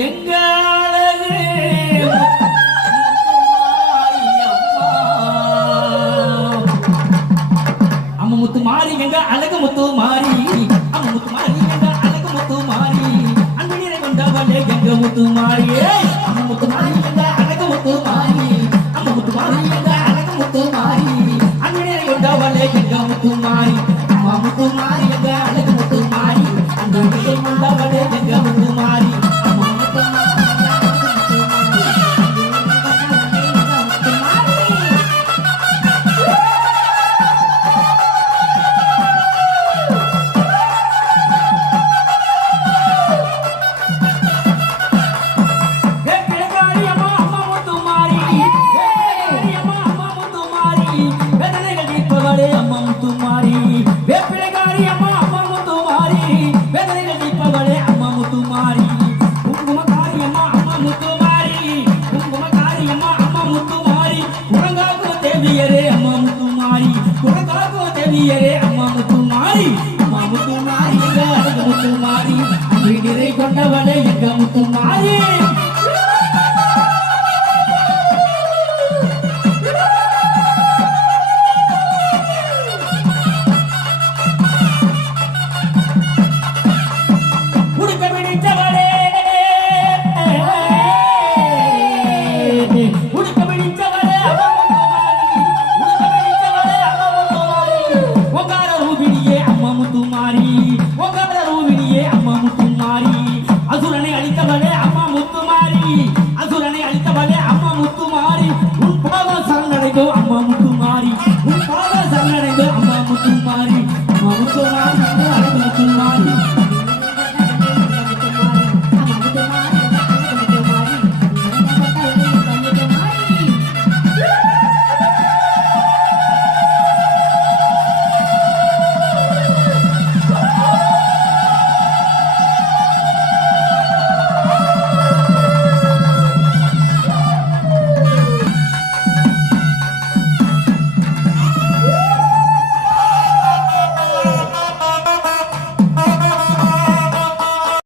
எங்க அழகு அம்மா முத்து மாறி எங்க அழகு முத்து மாறி அம்மா முத்து மாறி எங்க அழகு முத்து மாறி அன்பு நீரை கொண்டவளே எங்க முத்து மாறி அம்மா முத்து மாறி எங்க அழகு முத்து மாறி அம்மா முத்து மாறி எங்க அழகு முத்து மாறி அன்பு நீரை கொண்டவளே எங்க முத்து மாறி அம்மா முத்து மாறி எங்க அழகு முத்து மாறி அன்பு நீரை கொண்டவளே எங்க முத்து மாறி அம்மா முத்து மாறி அம்மா முத்துமாரி வேப்பிலைகாரி அம்மா அம்மா முத்துமாரி வேதனைகள் தீர்ப்பவளே அம்மா முத்துமாரி குங்குமக்காரி அம்மா அம்மா முத்துமாரி குங்குமக்காரி அம்மா அம்மா முத்துமாரி குரங்காகோ தேவியரே அம்மா முத்துமாரி குரங்காகோ தேவியரே அம்மா முத்துமாரி அம்மா முத்துமாரி எங்க அழகு முத்துமாரி அன்பு நிறை கொண்டவளே எங்க முத்துமாரி